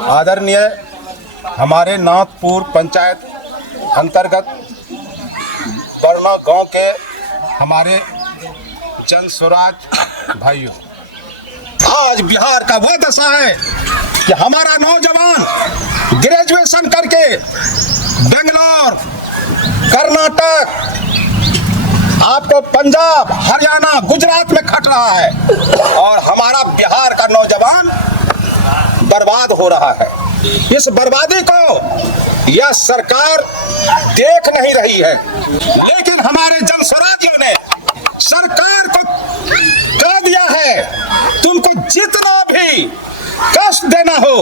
आदरणीय हमारे नाथपुर पंचायत अंतर्गत बरना गांव के हमारे जन स्वराज भाइयों, आज बिहार का वह दशा है कि हमारा नौजवान ग्रेजुएशन करके बेंगलोर, कर्नाटक, आपको पंजाब, हरियाणा, गुजरात में खट रहा है और हमारा बिहार का नौजवान बर्बाद हो रहा है। इस बर्बादी को यह सरकार देख नहीं रही है, लेकिन हमारे जन स्वराज्यों ने सरकार को कह दिया है, तुमको जितना भी कष्ट देना हो,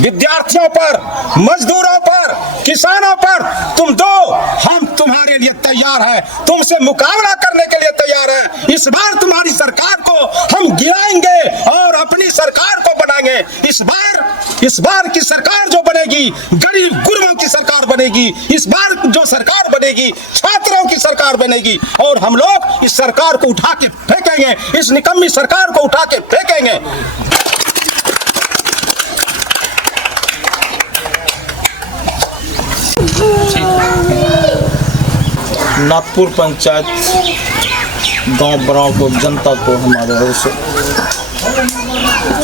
विद्यार्थियों पर, मजदूरों पर, किसानों पर तुम दो, हम तुम्हारे लिए तैयार हैं, तुमसे मुकाबला करने के लिए तैयार हैं। इस बार तुम्हारी सरकार को हम गिराएंगे और अपनी सरकार को बनाएंगे। इस बार की सरकार जो बनेगी, गरीब गुरबों की सरकार बनेगी। इस बार जो सरकार बनेगी, छात्रों की सरकार बनेगी और हम लोग इस सरकार को उठा के फेंकेंगे, इस निकम्मी सरकार को उठा के फेंकेंगे। नाथपुर पंचायत गांव बराव को, जनता को हमारे ओर से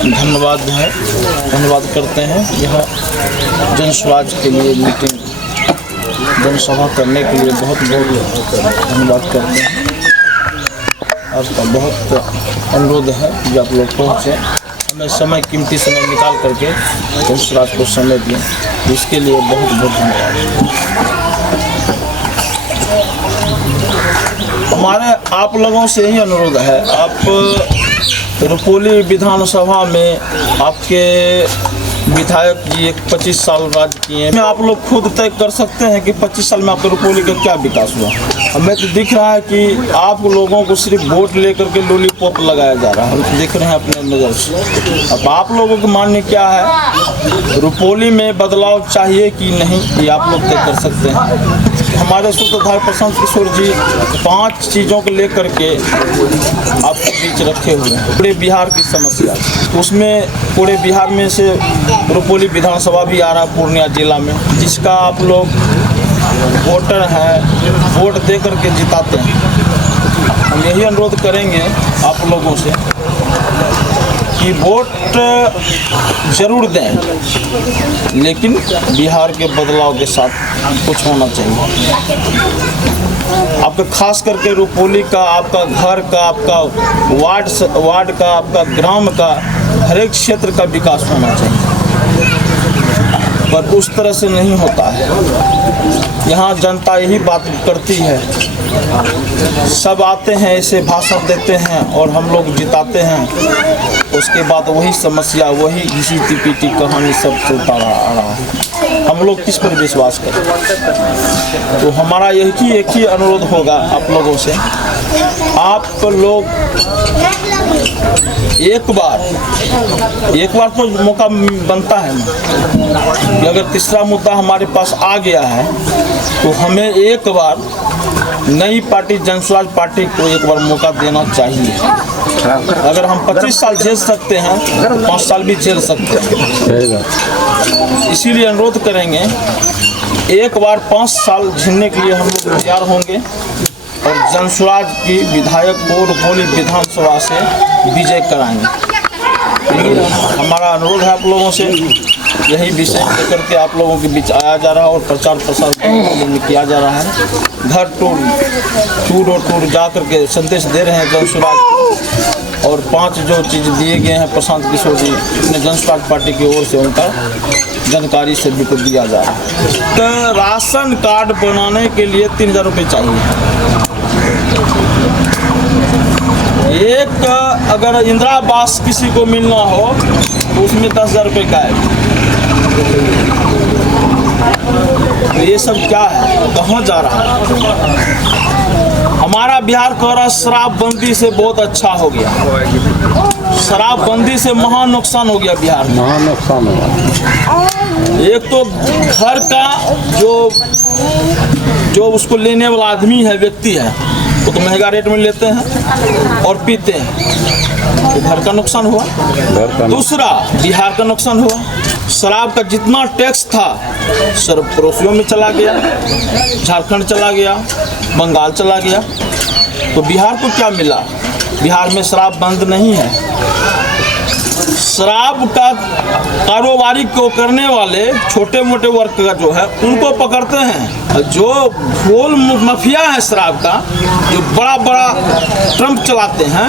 धन्यवाद करते हैं। यह जन स्वराज के लिए मीटिंग, जनसभा करने के लिए बहुत धन्यवाद करते हैं। आपका बहुत अनुरोध है कि आप लोग पहुँचे, हमें कीमती समय निकाल करके जन स्वराज को समय दिए, इसके लिए बहुत धन्यवाद। हमारे आप लोगों से यही अनुरोध है, आप रुपोली विधानसभा में आपके विधायक जी 25 साल राज किए हैं। आप लोग खुद तय कर सकते हैं कि 25 साल में आपके रुपोली का क्या विकास हुआ। हमें तो दिख रहा है कि आप लोगों को सिर्फ वोट लेकर के लॉलीपॉप लगाया जा रहा है, हम तो देख रहे हैं अपने नज़र से। अब आप लोगों की मानने क्या है, रुपोली में बदलाव चाहिए कि नहीं, ये आप लोग तय कर सकते हैं। हमारे सूत्रधार प्रशांत किशोर जी 5 चीज़ों को लेकर के आपके बीच रखे हुए हैं। पूरे बिहार की समस्या, उसमें पूरे बिहार में से रुपोली विधानसभा भी आ रहा है पूर्णिया जिला में, जिसका आप लोग वोटर हैं, वोट दे करके जिताते हैं। हम यही अनुरोध करेंगे आप लोगों से कि वोट जरूर दें, लेकिन बिहार के बदलाव के साथ कुछ होना चाहिए। आपका खास करके रुपोली का, आपका घर का, आपका वार्ड का, आपका ग्राम का, हर एक क्षेत्र का विकास होना चाहिए, पर उस तरह से नहीं होता है। यहाँ जनता यही बात करती है, सब आते हैं, ऐसे भाषण देते हैं और हम लोग जिताते हैं, उसके बाद वही समस्या, वही घिसी पिटी कहानी सब चलता आ रहा है। हम लोग किस पर विश्वास करें? तो हमारा एक ही अनुरोध होगा आप लोगों से, आप लोग एक बार तो मौका बनता है ना कि अगर तीसरा मुद्दा हमारे पास आ गया है तो हमें एक बार नई पार्टी जन स्वराज पार्टी को एक बार मौका देना चाहिए। अगर हम 25 साल झेल सकते हैं तो 5 साल भी झेल सकते हैं। इसीलिए अनुरोध करेंगे, एक बार 5 साल झेलने के लिए हम लोग तैयार होंगे और जन स्वराज की विधायक को रुपोली विधानसभा से विजय कराएंगे। हमारा अनुरोध है आप लोगों से, यही विषय लेकर के आप लोगों के बीच आया जा रहा है और प्रचार प्रसार किया जा रहा है। घर टूर जा करके संदेश दे रहे हैं जन स्वराज, और 5 जो चीज़ दिए गए हैं प्रशांत किशोर जी ने जन स्वराज पार्टी की ओर से, उनका जानकारी से भी को दिया जा रहा है। तो राशन कार्ड बनाने के लिए 3000 रुपये चाहिए। एक अगर इंदिरा आवास किसी को मिलना हो तो उसमें 10,000 रुपये का है। तो ये सब क्या है, कहाँ जा रहा है? हमारा बिहार का शराबबंदी से बहुत अच्छा हो गया, शराबबंदी से महान नुकसान हो गया बिहार में, महान नुकसान हुआ। एक तो घर का जो उसको लेने वाला आदमी है, व्यक्ति है, वो तो महंगा रेट में लेते हैं और पीते हैं, तो घर का नुकसान हुआ। दूसरा बिहार का नुकसान हुआ, शराब का जितना टैक्स था सिर्फ पड़ोसियों में चला गया, झारखंड चला गया, बंगाल चला गया। तो बिहार को क्या मिला? बिहार में शराब बंद नहीं है। शराब का कारोबारी को करने वाले छोटे मोटे वर्ग का जो है उनको पकड़ते हैं। जो गोल माफिया है शराब का, जो बड़ा बड़ा ट्रम्प चलाते हैं,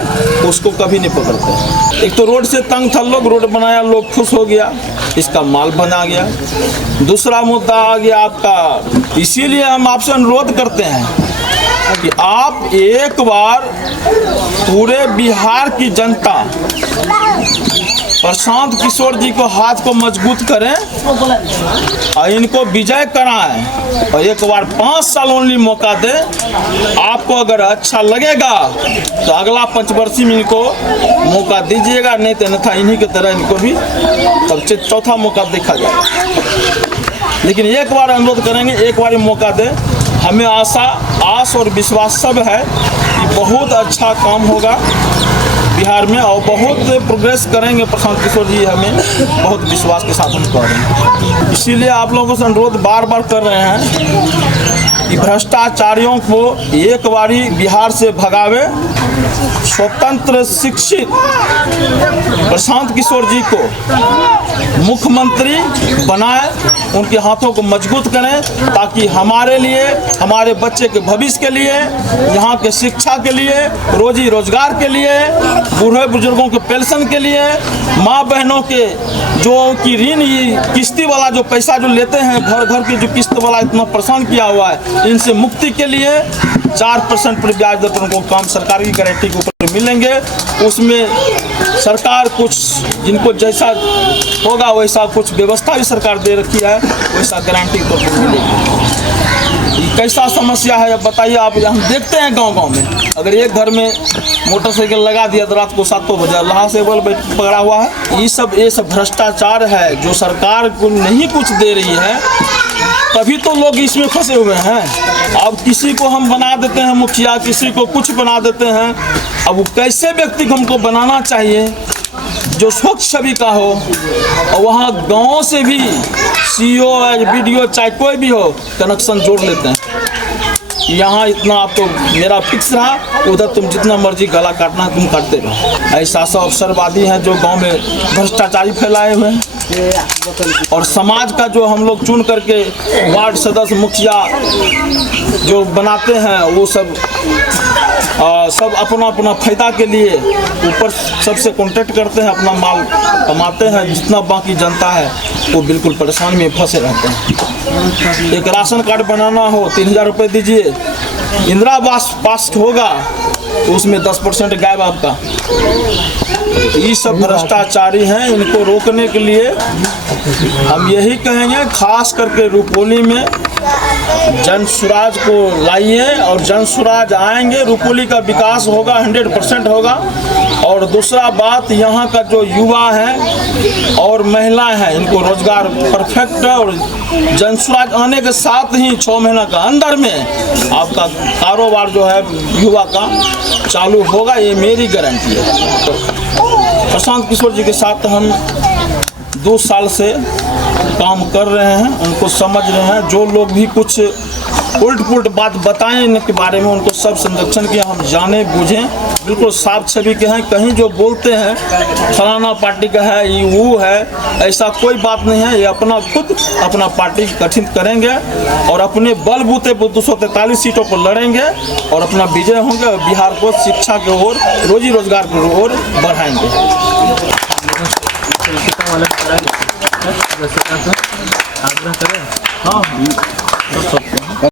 उसको कभी नहीं पकड़ते। एक तो रोड से तंग था लोग, रोड बनाया, लोग खुश हो गया, इसका माल बना गया। दूसरा मुद्दा आ गया आपका। इसीलिए हम आपसे अनुरोध करते हैं कि आप एक बार पूरे बिहार की जनता प्रशांत किशोर जी को हाथ को मजबूत करें और इनको विजय कराएं और एक बार 5 साल ओनली मौका दें। आपको अगर अच्छा लगेगा तो अगला पंचवर्षीय में इनको मौका दीजिएगा, नहीं तो अन्यथा इन्हीं की तरह इनको भी तब चौथा मौका देखा जाएगा। लेकिन एक बार अनुरोध करेंगे, एक बार मौका दें। हमें आस और विश्वास सब है कि बहुत अच्छा काम होगा बिहार में और बहुत प्रोग्रेस करेंगे प्रशांत किशोर जी, हमें बहुत विश्वास के साथ हम कर रहे हैं। इसीलिए आप लोगों से अनुरोध बार बार कर रहे हैं कि भ्रष्टाचारियों को एक बारी बिहार से भगावे, स्वतंत्र शिक्षित प्रशांत किशोर जी को मुख्यमंत्री बनाए, उनके हाथों को मजबूत करें ताकि हमारे लिए, हमारे बच्चे के भविष्य के लिए, यहाँ के शिक्षा के लिए, रोजी रोजगार के लिए, बूढ़े बुजुर्गों के पेंशन के लिए, माँ बहनों के जो कि ऋण किस्ती वाला जो पैसा जो लेते हैं, घर घर की जो किस्त वाला इतना परेशान किया हुआ है, इनसे मुक्ति के लिए 4% पर ब्याज दर पर उनको काम सरकार की गारंटी के ऊपर मिलेंगे। उसमें सरकार कुछ जिनको जैसा होगा वैसा कुछ व्यवस्था भी सरकार दे रखी है, वैसा गारंटी तो मिलेगी। ये कैसा समस्या है अब बताइए आप। हम देखते हैं गांव-गांव में अगर एक घर में मोटरसाइकिल लगा दिया तो रात को 7 बजे अल्लाह से बल पकड़ा हुआ है। ये सब भ्रष्टाचार है जो सरकार को नहीं कुछ दे रही है, तभी तो लोग इसमें फंसे हुए हैं। अब किसी को हम बना देते हैं मुखिया, किसी को कुछ बना देते हैं। अब वो कैसे व्यक्ति को हमको बनाना चाहिए जो स्वच्छ छवि का हो, और वहाँ गांव से भी सीओ वीडियो चाहे कोई भी हो कनेक्शन जोड़ लेते हैं। यहाँ इतना आपको मेरा फिक्स रहा, उधर तुम जितना मर्जी गला काटना तुम काटते रहो। ऐसा सब अवसरवादी हैं जो गांव में भ्रष्टाचारी फैलाए हुए हैं। और समाज का जो हम लोग चुन करके वार्ड सदस्य मुखिया जो बनाते हैं वो सब अपना अपना फायदा के लिए ऊपर सबसे कॉन्टेक्ट करते हैं, अपना माल कमाते हैं। जितना बाकी जनता है वो बिल्कुल परेशानी में फंसे रहते हैं। एक राशन कार्ड बनाना हो 3000 रुपये दीजिए, इंदिरा आवास पास होगा तो उसमें 10% गायब आपका। ये सब भ्रष्टाचारी हैं, इनको रोकने के लिए हम यही कहेंगे, खास करके रुपोली में जन सुराज को लाइए और जन सुराज आएंगे, रुपोली का विकास होगा, 100% होगा। और दूसरा बात, यहाँ का जो युवा है और महिलाएं हैं इनको रोजगार परफेक्ट है, और जन सुराज आने के साथ ही 6 महीना का अंदर में आपका कारोबार जो है युवा का चालू होगा, ये मेरी गारंटी है। प्रशांत किशोर जी के साथ हम 2 साल से काम कर रहे हैं, उनको समझ रहे हैं। जो लोग भी कुछ उल्ट पुल्ट बात बताएं इनके बारे में, उनको सब संरक्षण किया, हम जाने बूझें, बिल्कुल साफ छवि के हैं। कहीं जो बोलते हैं फलाना पार्टी का है, ये वो है, ऐसा कोई बात नहीं है। ये अपना खुद अपना पार्टी गठित करेंगे और अपने बलबूते पर 243 सीटों पर लड़ेंगे और अपना विजय होंगे और बिहार को शिक्षा की ओर, रोजी रोजगार की ओर बढ़ाएंगे। आग्रह करें। हाँ